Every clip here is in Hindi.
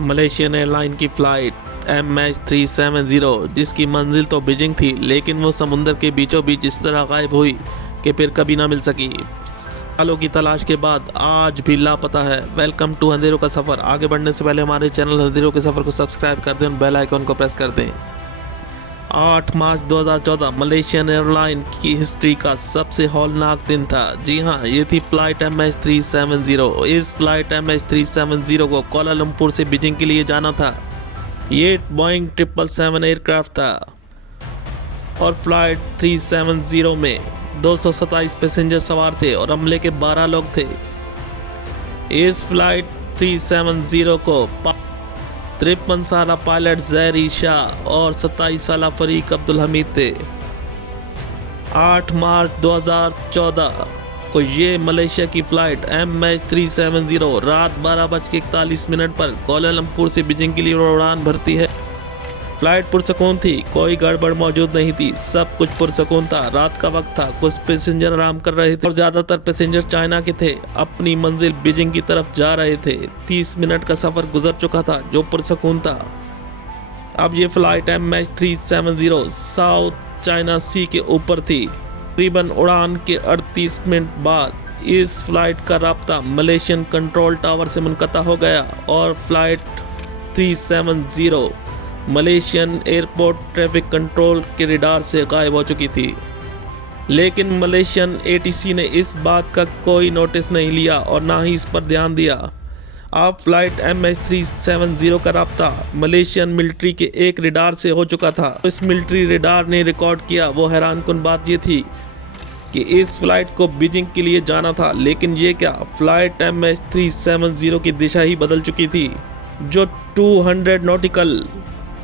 मलेशियन एयरलाइन की फ़्लाइट MH370 जिसकी मंजिल तो बीजिंग थी, लेकिन वो समुंदर के बीचों बीच इस तरह गायब हुई कि फिर कभी ना मिल सकी। सालों की तलाश के बाद आज भी लापता है। वेलकम टू अंधेरों का सफ़र। आगे बढ़ने से पहले हमारे चैनल अंधेरों के सफ़र को सब्सक्राइब कर दें और बेल आइकन को प्रेस कर दें। 8 मार्च 2014 मलेशियन एयरलाइन की हिस्ट्री का सबसे हौलनाक दिन था। जी हाँ, ये थी फ़्लाइट MH370। इस फ़्लाइट MH370 को कोलालमपुर से बीजिंग के लिए जाना था। ये बोइंग 777 एयरक्राफ्ट था और फ्लाइट 370 में 227 पैसेंजर सवार थे और अमले के 12 लोग थे। इस फ्लाइट 370 को 53 साला पायलट जहरी शाह और 27 साला फरीक अब्दुल हमीद थे। 8 मार्च 2014 को ये मलेशिया की फ्लाइट MH370 रात 12:41 पर कोलालमपुर से बीजिंग के लिए उड़ान भरती है। फ्लाइट पुरसकून थी, कोई गड़बड़ मौजूद नहीं थी, सब कुछ पुरसकून था। रात का वक्त था, कुछ पैसेंजर आराम कर रहे थे और ज़्यादातर पैसेंजर चाइना के थे, अपनी मंजिल बीजिंग की तरफ जा रहे थे। 30 मिनट का सफ़र गुजर चुका था जो पुरसकून था। अब ये फ्लाइट MH370 साउथ चाइना सी के ऊपर थी। तकरीबन उड़ान के 38 मिनट बाद इस फ्लाइट का राब्ता मलेशियन कंट्रोल टावर से मुनक़ता हो गया और flight 370 Malaysian airport traffic control के रडार से गायब हो चुकी थी। लेकिन मलेशियन ATC ने इस बात का कोई नोटिस नहीं लिया और ना ही इस पर ध्यान दिया। अब फ्लाइट MH370 का राब्ता मलेशियन मिलिट्री के एक रडार से हो चुका था। इस मिलिट्री रडार ने रिकॉर्ड किया। वो हैरानकुन बात ये थी कि इस फ्लाइट को बीजिंग के लिए जाना था, लेकिन ये क्या, फ्लाइट MH370 की दिशा ही बदल चुकी थी, जो 200 nautical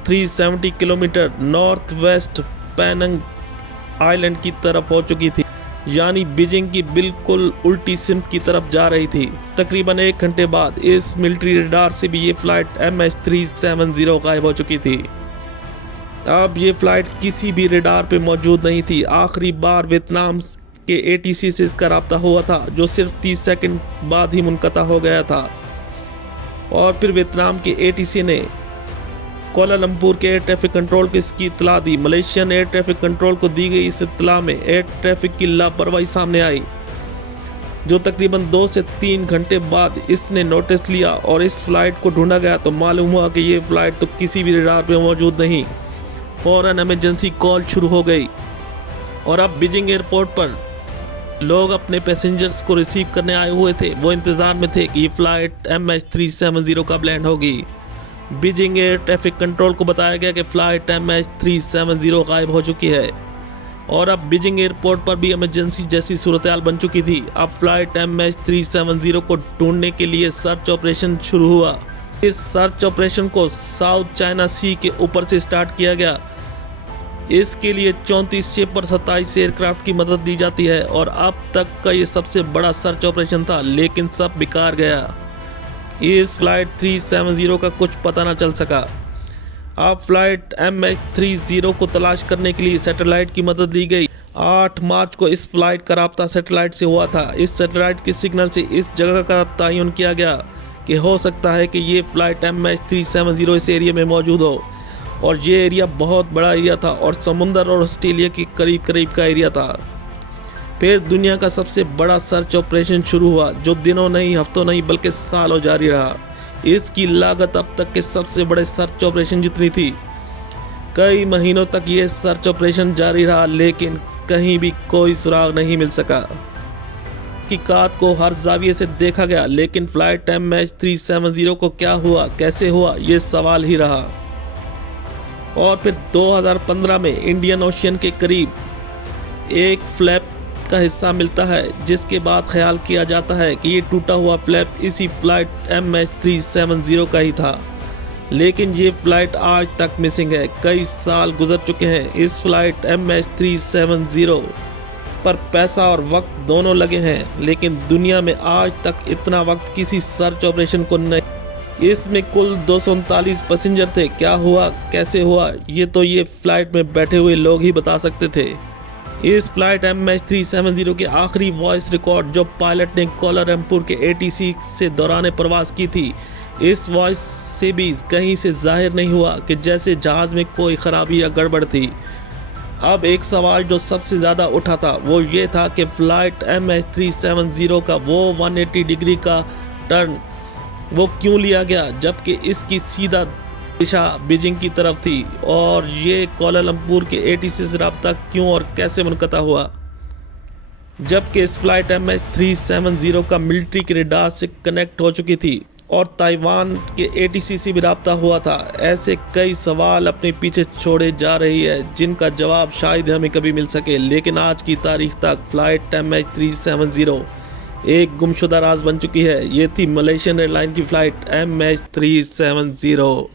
370 kilometre north west Penang island की तरफ हो चुकी थी, यानी बीजिंग की बिल्कुल उल्टी सिमत की तरफ जा रही थी। तकरीबन 1 घंटे बाद इस मिलिट्री रडार से भी ये फ्लाइट MH370 गायब हो चुकी थी। अब ये फ्लाइट किसी भी रडार पे मौजूद नहीं थी। आखिरी बार वियतनाम के ATC से इसका रब्ता हुआ था, जो सिर्फ 30 सेकंड बाद ही मुनक़ता हो गया था। और फिर वियतनाम के ATC ने कोलालमपुर के एयर ट्रैफिक कंट्रोल को इसकी इत्तला दी। मलेशियन एयर ट्रैफिक कंट्रोल को दी गई इस इत्तला में एयर ट्रैफिक की लापरवाही सामने आई, जो तकरीबन 2 से 3 घंटे बाद इसने नोटिस लिया और इस फ्लाइट को ढूंढा गया तो मालूम हुआ कि ये फ्लाइट तो किसी भी रडार पे मौजूद नहीं। फ़ौरन इमरजेंसी कॉल शुरू हो गई और अब बीजिंग एयरपोर्ट पर लोग अपने पैसेंजर्स को रिसीव करने आए हुए थे। वो इंतज़ार में थे कि ये फ्लाइट MH370 कब लैंड होगी। बीजिंग एयर ट्रैफिक कंट्रोल को बताया गया कि फ़्लाइट MH370 गायब हो चुकी है और अब बीजिंग एयरपोर्ट पर भी इमरजेंसी जैसी सूरत-ए-हाल बन चुकी थी। अब फ्लाइट MH370 को ढूंढने के लिए सर्च ऑपरेशन शुरू हुआ। इस सर्च ऑपरेशन को साउथ चाइना सी के ऊपर से स्टार्ट किया गया। इसके लिए 34 शिप और 27 एयरक्राफ्ट की मदद दी जाती है और अब तक का ये सबसे बड़ा सर्च ऑपरेशन था, लेकिन सब बेकार गया। इस फ्लाइट 370 का कुछ पता ना चल सका। अब फ्लाइट MH30 को तलाश करने के लिए सैटेलाइट की मदद ली गई। 8 मार्च को इस फ्लाइट का राब्ता सैटेलाइट से हुआ था। इस सैटेलाइट के सिग्नल से इस जगह का तयन किया गया कि हो सकता है कि ये फ्लाइट MH370 इस एरिया में मौजूद हो और ये एरिया बहुत बड़ा एरिया था और समुंदर और ऑस्ट्रेलिया के करीब करीब का एरिया था। फिर दुनिया का सबसे बड़ा सर्च ऑपरेशन शुरू हुआ, जो दिनों नहीं, हफ्तों नहीं, बल्कि सालों जारी रहा। इसकी लागत अब तक के सबसे बड़े सर्च ऑपरेशन जितनी थी। कई महीनों तक ये सर्च ऑपरेशन जारी रहा, लेकिन कहीं भी कोई सुराग नहीं मिल सका। हकीकत को हर जाविये से देखा गया, लेकिन फ्लाइट MH370 को क्या हुआ, कैसे हुआ, ये सवाल ही रहा। और फिर 2015 में इंडियन ओशियन के करीब एक फ्लैप का हिस्सा मिलता है, जिसके बाद ख्याल किया जाता है कि ये टूटा हुआ फ्लैप इसी फ्लाइट MH370 का ही था, लेकिन ये फ्लाइट आज तक मिसिंग है। कई साल गुजर चुके हैं। इस फ्लाइट MH370 पर पैसा और वक्त दोनों लगे हैं, लेकिन दुनिया में आज तक इतना वक्त किसी सर्च ऑपरेशन को नहीं। इसमें कुल 239 पैसेंजर थे। क्या हुआ, कैसे हुआ, ये तो ये फ्लाइट में बैठे हुए लोग ही बता सकते थे। इस फ्लाइट MH370 के आखिरी वॉइस रिकॉर्ड जो पायलट ने कोलालमपुर के ATC से दौरान प्रवास की थी, इस वॉइस से भी कहीं से जाहिर नहीं हुआ कि जैसे जहाज़ में कोई खराबी या गड़बड़ थी। अब एक सवाल जो सबसे ज़्यादा उठा था वो ये था कि फ़्लाइट MH370 का वो 180 डिग्री का टर्न वो क्यों लिया गया, जबकि इसकी सीधा दिशा बीजिंग की तरफ थी, और ये कोलालमपुर के ATC से रब्ता क्यों और कैसे मुनक़ता हुआ, जबकि इस फ्लाइट MH370 का मिलिट्री के रडार से कनेक्ट हो चुकी थी और ताइवान के ATC से भी रब्ता हुआ था। ऐसे कई सवाल अपने पीछे छोड़े जा रही है जिनका जवाब शायद हमें कभी मिल सके, लेकिन आज की तारीख तक फ़्लाइट MH370 एक गुमशुदा राज बन चुकी है। ये थी मलेशियन एयरलाइन की फ़्लाइट MH370।